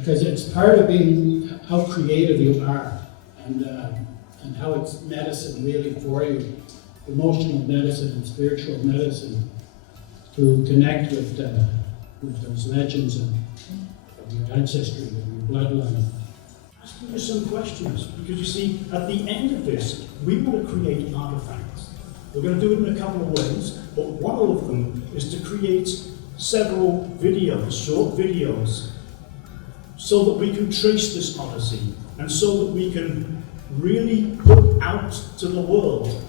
because it's part of being how creative you are, and how it's medicine really for you, emotional medicine and spiritual medicine, to connect with those legends of your ancestry, of your bloodline. Asking you some questions, because you see, at the end of this, we want to create artifacts. We're going to do it in a couple of ways, but one of them is to create several videos, short videos, so that we can trace this Odyssey, and so that we can really put out to the world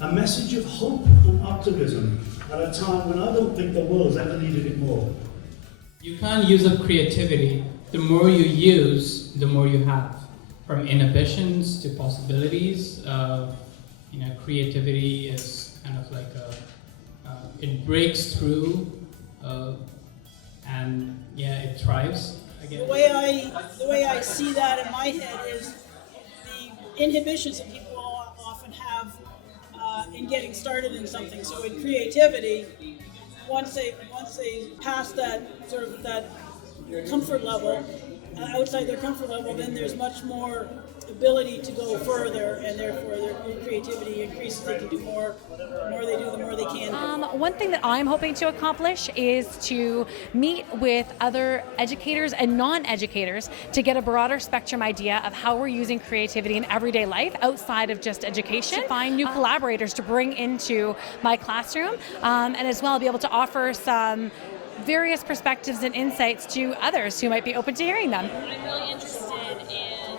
a message of hope and optimism at a time when I don't think the world's ever needed it more. You can't use up creativity. The more you use, the more you have. From inhibitions to possibilities, creativity is kind of like it breaks through, and it thrives. Again. The way I see that in my head is the inhibitions that people often have in getting started in something. So in creativity, once they pass that sort of that comfort level, outside their comfort level, then there's much more ability to go further, and therefore their creativity increases. They can do more. The more they do, the more they can do. One thing that I'm hoping to accomplish is to meet with other educators and non-educators to get a broader spectrum idea of how we're using creativity in everyday life outside of just education. To find new collaborators to bring into my classroom, and as well be able to offer some various perspectives and insights to others who might be open to hearing them. I'm really interested in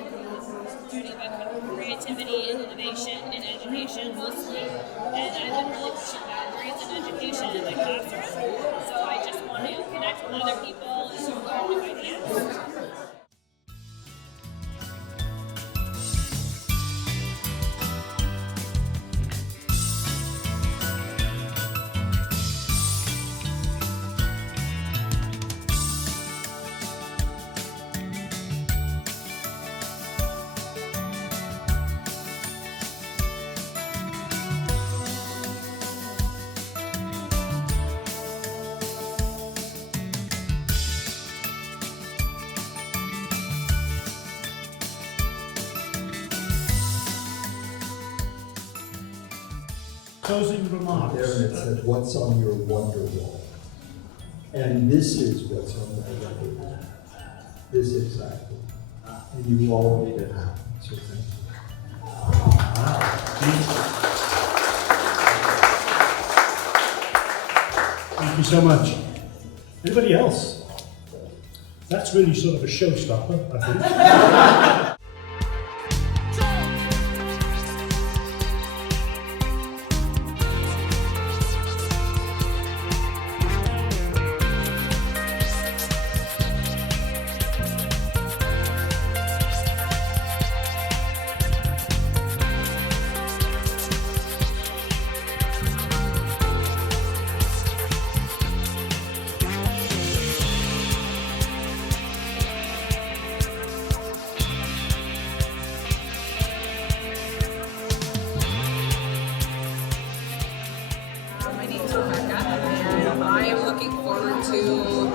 learning about creativity and innovation in education mostly, and I've been really pushing boundaries in education in my classroom, so I just want to connect with other people and learn new ideas. Closing remarks. There and it said, "What's on your wonder wall?" And this is what's on my wonder wall. This exactly. And you all made it happen. So thank you. Thank you so much. Anybody else? That's really sort of a showstopper, I think.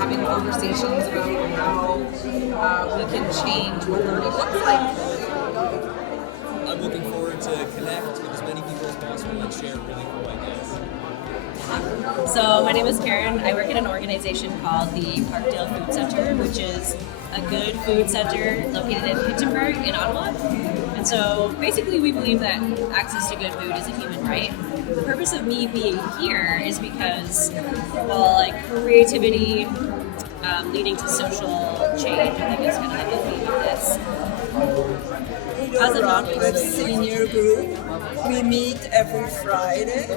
Having conversations about how we can change what learning looks like. I'm looking forward to connect with as many people as possible and share really cool ideas. So my name is Karen. I work at an organization called the Parkdale Food Center, which is a good food center located in Pittsburgh in Ottawa. And so basically we believe that access to good food is a human right. The purpose of me being here is because, creativity leading to social change, I think is kind of like the theme of this. As a non-profit senior group, we meet every Friday,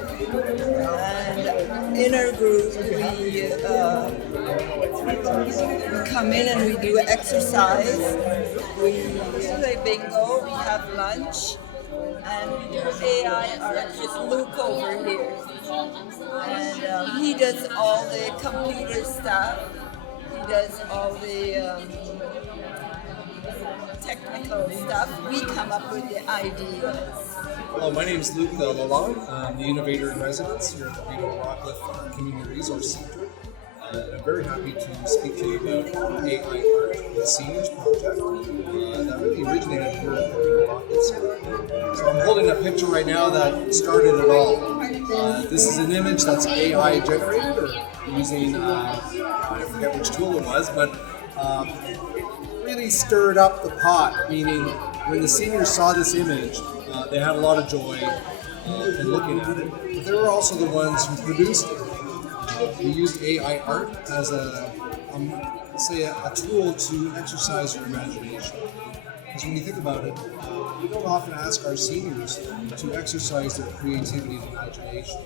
and in our group we come in and we do exercise, we play bingo, we have lunch, and we do AI art with Luke over here. And he does all the computer stuff, he does all the technical stuff. We come up with the ideas. Hello, my name is Luke Lalong. I'm the Innovator in Residence here at the Uplifting Community Resource Center. I'm very happy to speak to you about AI art, the Seniors Project, that really originated here at the Rocket School. So I'm holding a picture right now that started it all. This is an image that's AI generated, or using, I forget which tool it was, but really stirred up the pot, meaning when the seniors saw this image, they had a lot of joy in looking at it. But they were also the ones who produced it. We used AI art as a tool to exercise your imagination. Because when you think about it, we don't often ask our seniors to exercise their creativity and imagination.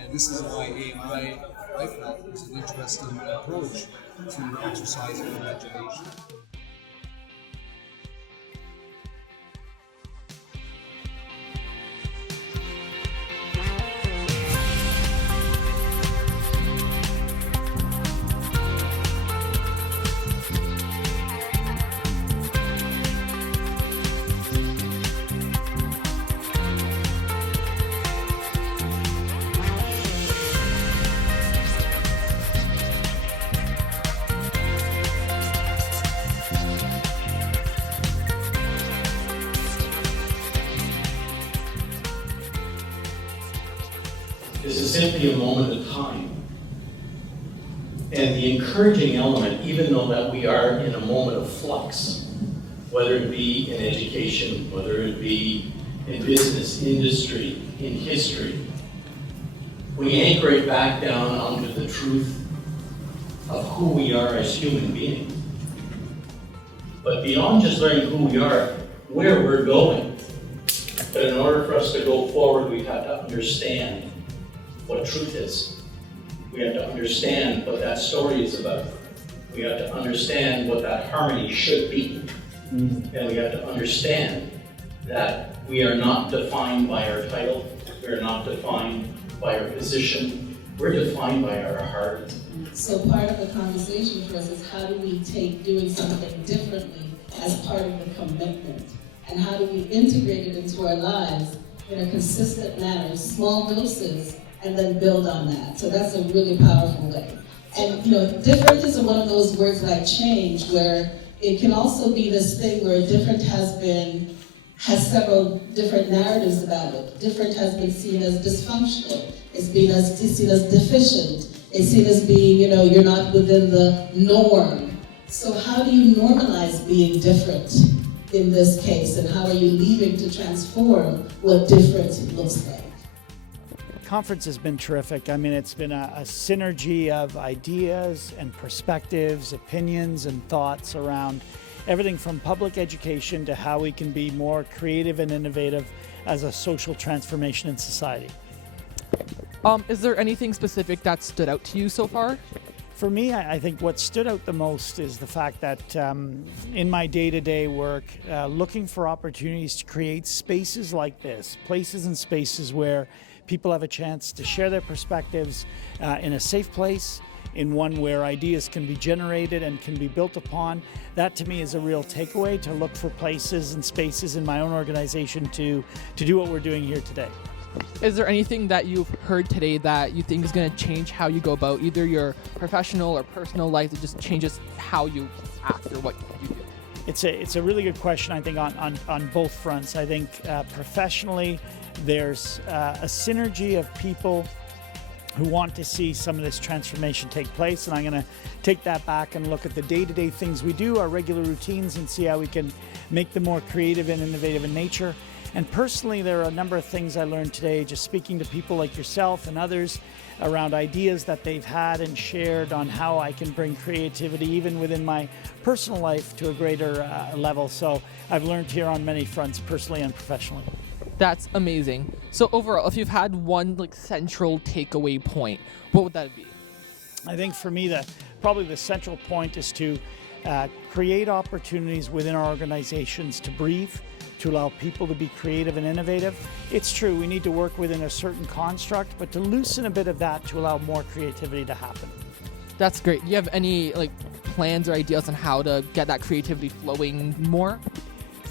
And this is why AI, I felt, is an interesting approach to exercising imagination. This is simply a moment of time. And the encouraging element, even though that we are in a moment of flux, whether it be in education, whether it be in business, industry, in history, we anchor it back down onto the truth of who we are as human beings. But beyond just learning who we are, where we're going. But in order for us to go forward, we have to understand what truth is. We have to understand what that story is about. We have to understand what that harmony should be. And we have to understand that we are not defined by our title. We are not defined by our position. We're defined by our heart. So part of the conversation for us is how do we take doing something differently as part of the commitment? And how do we integrate it into our lives in a consistent manner, small doses, and then build on that. So that's a really powerful way. And different is one of those words like change, where it can also be this thing where different has several different narratives about it. Different has been seen as dysfunctional. It's seen as deficient. It's seen as being, you're not within the norm. So how do you normalize being different in this case, and how are you leaving to transform what difference looks like? Conference has been terrific. I mean, it's been a synergy of ideas and perspectives, opinions and thoughts around everything from public education to how we can be more creative and innovative as a social transformation in society. Is there anything specific that stood out to you so far? For me, I think what stood out the most is the fact that in my day-to-day work, looking for opportunities to create spaces like this, places and spaces where people have a chance to share their perspectives in a safe place, in one where ideas can be generated and can be built upon. That to me is a real takeaway, to look for places and spaces in my own organization to do what we're doing here today. Is there anything that you've heard today that you think is going to change how you go about either your professional or personal life, that just changes how you act or what you do? It's a really good question, I think, on both fronts. I think professionally, there's a synergy of people who want to see some of this transformation take place, and I'm going to take that back and look at the day-to-day things we do, our regular routines, and see how we can make them more creative and innovative in nature. And personally, there are a number of things I learned today, just speaking to people like yourself and others around ideas that they've had and shared on how I can bring creativity even within my personal life to a greater level. So I've learned here on many fronts, personally and professionally. That's amazing. So overall, if you've had one central takeaway point, what would that be? I think for me, probably the central point is to create opportunities within our organizations to breathe, to allow people to be creative and innovative. It's true, we need to work within a certain construct, but to loosen a bit of that to allow more creativity to happen. That's great. Do you have any plans or ideas on how to get that creativity flowing more?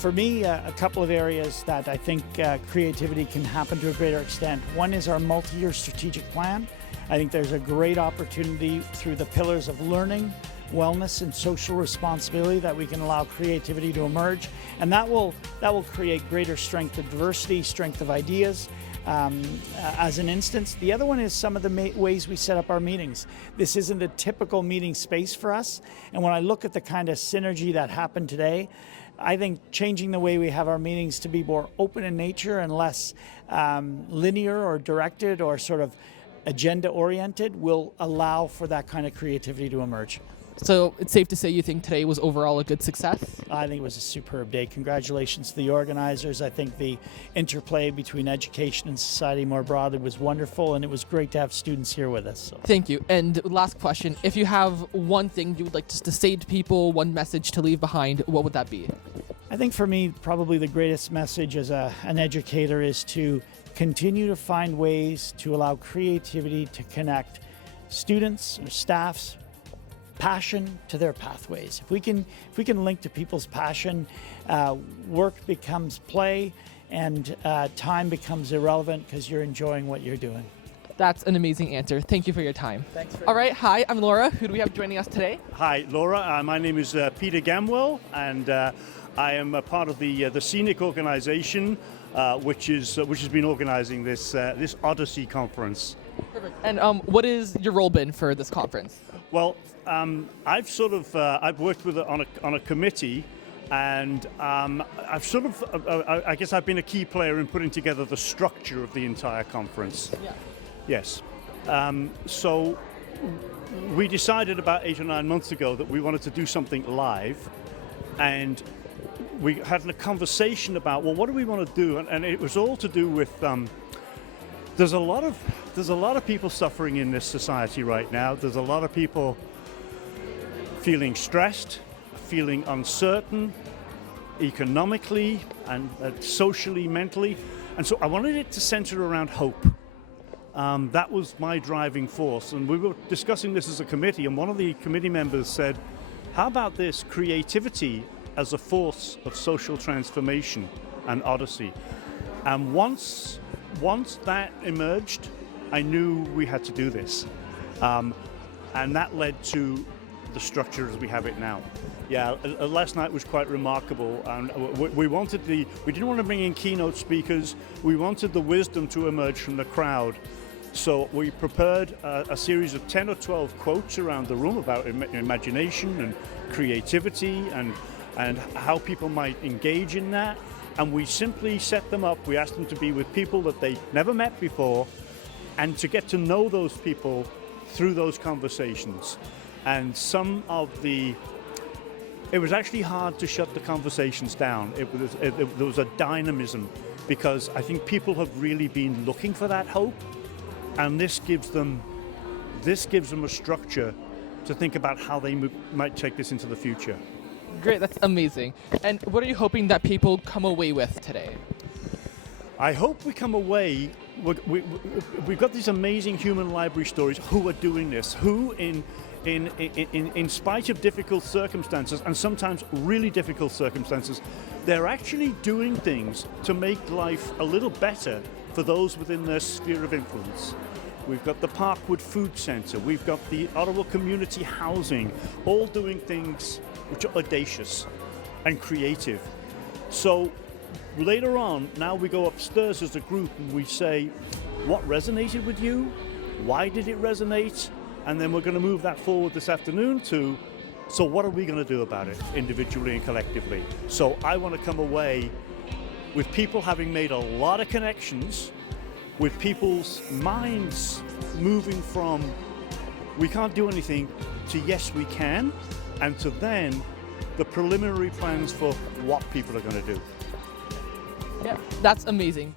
For me, a couple of areas that I think creativity can happen to a greater extent. One is our multi-year strategic plan. I think there's a great opportunity through the pillars of learning, wellness, and social responsibility that we can allow creativity to emerge, and that will create greater strength of diversity, strength of ideas. As an instance, the other one is some of the ways we set up our meetings. This isn't a typical meeting space for us, and when I look at the kind of synergy that happened today, I think changing the way we have our meetings to be more open in nature and less linear or directed or sort of agenda-oriented will allow for that kind of creativity to emerge. So it's safe to say you think today was overall a good success? I think it was a superb day. Congratulations to the organizers. I think the interplay between education and society more broadly was wonderful, and it was great to have students here with us. So. Thank you. And last question, if you have one thing you would like just to say to people, one message to leave behind, what would that be? I think for me, probably the greatest message as an educator is to continue to find ways to allow creativity to connect students or staffs passion to their pathways. If we can link to people's passion, work becomes play, and time becomes irrelevant because you're enjoying what you're doing. That's an amazing answer. Thank you for your time. Thanks. All right. Hi, I'm Laura. Who do we have joining us today? Hi, Laura. My name is Peter Gamwell, and I am a part of the scenic organization, which has been organizing this Odyssey Conference. Perfect. And what is your role been for this conference? Well, I've worked with on a committee, and I guess I've been a key player in putting together the structure of the entire conference. Yeah. Yes. So we decided about 8 or 9 months ago that we wanted to do something live, and we had a conversation about, well, what do we want to do? And it was all to do with there's a lot of people suffering in this society right now. There's a lot of people feeling stressed, feeling uncertain, economically and socially, mentally. And so I wanted it to center around hope. That was my driving force. And we were discussing this as a committee, and one of the committee members said, how about this creativity as a force of social transformation and Odyssey? And once that emerged, I knew we had to do this. And that led to the structure as we have it now. Yeah, last night was quite remarkable. We didn't want to bring in keynote speakers. We wanted the wisdom to emerge from the crowd. So we prepared a series of 10 or 12 quotes around the room about imagination and creativity and how people might engage in that. And we simply set them up. We asked them to be with people that they never met before and to get to know those people through those conversations. And it was actually hard to shut the conversations down. There was a dynamism because I think people have really been looking for that hope, and this gives them a structure to think about how they might take this into the future. Great, that's amazing. And what are you hoping that people come away with today? I hope we come away, we've got these amazing human library stories who are doing this, who in spite of difficult circumstances, and sometimes really difficult circumstances, they're actually doing things to make life a little better for those within their sphere of influence. We've got the Parkwood Food Centre, we've got the Ottawa Community Housing, all doing things which are audacious and creative. So later on, now we go upstairs as a group and we say, what resonated with you? Why did it resonate? And then we're going to move that forward this afternoon to, so what are we going to do about it individually and collectively? So I want to come away with people having made a lot of connections, with people's minds moving from we can't do anything to yes we can, and to then the preliminary plans for what people are going to do. Yeah, that's amazing.